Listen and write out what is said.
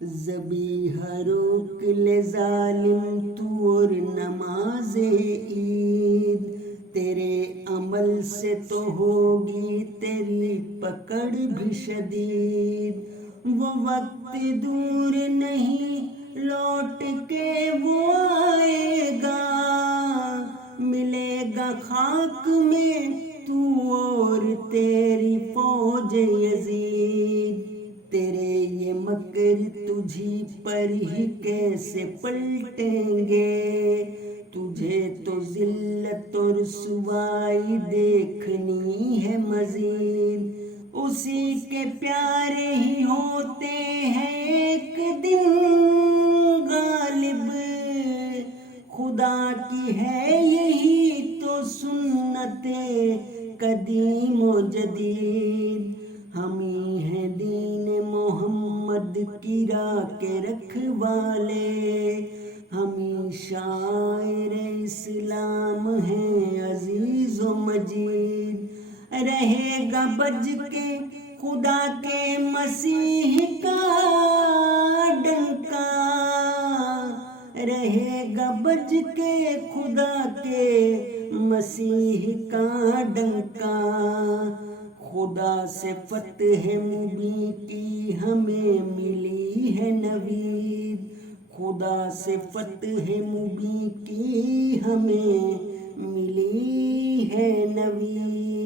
ذبیحہ روک لے ظالم تو اور نماز عید، تیرے عمل سے تو ہوگی تیری پکڑ بھی شدید۔ وہ وقت دور نہیں لوٹ کے وہ آئے گا، ملے گا خاک میں تو اور تیری فوج یزید۔ تیرے یہ مکر تجھی پر ہی کیسے پلٹیں گے، تجھے تو ذلت اور رسوائی دیکھنی ہے مزید۔ اسی کے پیارے ہی ہوتے ہیں ایک دن غالب، خدا کی ہے یہی تو سنت قدیم و جدید۔ ہم ہی ہیں دین محمد کی راہ کے رکھوالے، ہم ہی شاعر اسلام ہیں عزیز و مجید۔ رہے گا بج کے خدا کے مسیح کا ڈنکا، رہے گا بج کے خدا کے مسیح کا ڈنکا۔ خدا سے فتح مبین کی ہمیں ملی ہے نوید، خدا سے فتح مبین کی ہمیں ملی ہے نوید۔